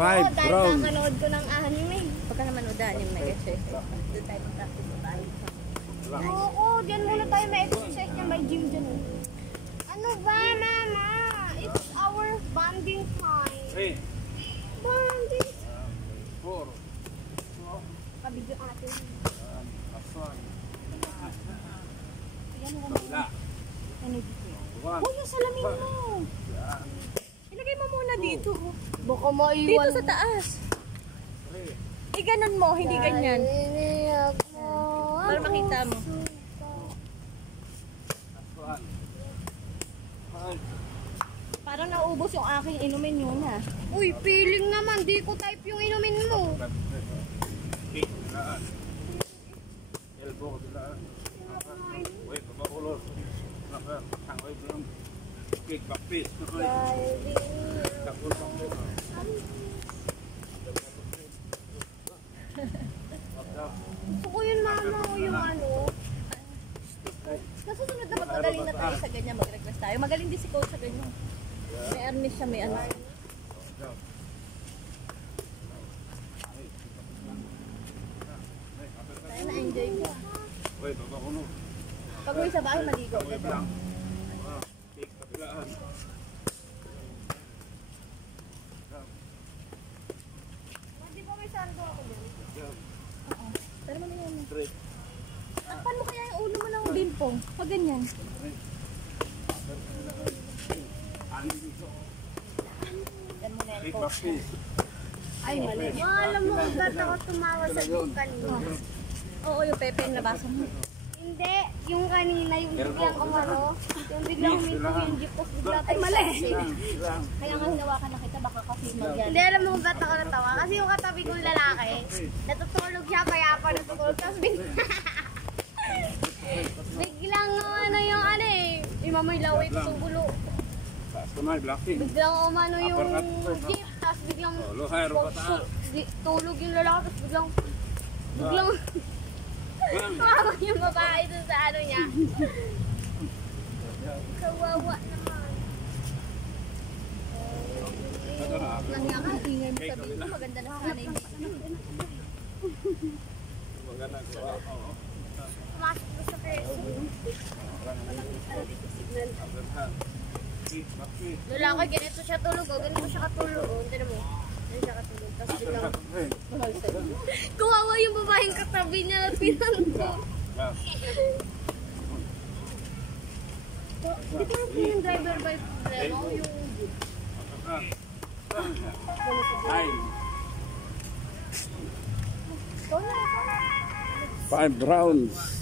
Oo, dahil round. kakanood ko ng anime. Pagka naman o anime, kasi doon tayo mag-practice sa tayo. Oo, dyan muna tayo may-exercise niya, may gym dyan. Ano ba, mama? It's our bonding time. Hey. Bonding. 4. Kabigyo natin. Aswan. Yan mo Wala. ano dito? One. Oh, yung salamin mo. Ilagay mo muna dito. Baka maiwan. Dito sa taas. Ganon mo, hindi ganyan. Para makita mo. Aswan. Parang naubos yung aking inumin yun ha. Uy, feeling naman. Di ko type yung inumin mo. Kick, dilaan. Elbow, dilaan. Wait, babakulor. Tangway lang. Kick, backfist. Takul, takul. Gusto ko yun, mama. Yung ano. Sa susunod na magaling na tayo sa ganyan, mag-request tayo. Magaling din si coach sa ganyan. May arnis siya, may ano. Tayo na-enjoy mo. Wait, babakulor. Pag uwi sa bahay, maligo. Wait lang. Kick, kapilaan. Di ba may sando ako dyan? Pero mo na yan. Straight. Takpan mo kaya yung ulo mo ng bilpong. Pag ganyan. Yan mo na yan, Kick, coach. backfist. Ay, mali. Alam mo kung ba't ako tumawa sa jeep kanina? Oo, yung pepe yung nabasa mo. Hindi, yung kanina, yung biglang umano, yung biglang huminto yung jeep, tapos bigla Ay, tayo mali. Lang. Kaya nga hinawakan na kita, baka kasi mag-yan. Hindi, alam mo kung ba't ako natawa? Kasi yung katabi kong lalaki, natutulog siya, kaya pa natutulog, tapos biglang umano yung ano eh, imamoy laway ko sa gulo. Taas naman, blocking. Biglang umano yung jeep, tapos biglang Lohay, robata. tulog yung lalaki, tapos biglang kawawa yung babae dun sa ano niya. Kawawa naman. Nangya ka, ingay mo sabihin mo, maganda na sana yung Maganda ko. Pumasok ko sa Facebook. Lalaki, ganito siya tulog, oh. Ganito siya katulog, oh. Tignan mo. Ganito siya katulog. Tapos biglang kawawa yung babaeng katabi niya at pinangko. Di ba yung driver by Premo? Yung... Time. 5 5 rounds.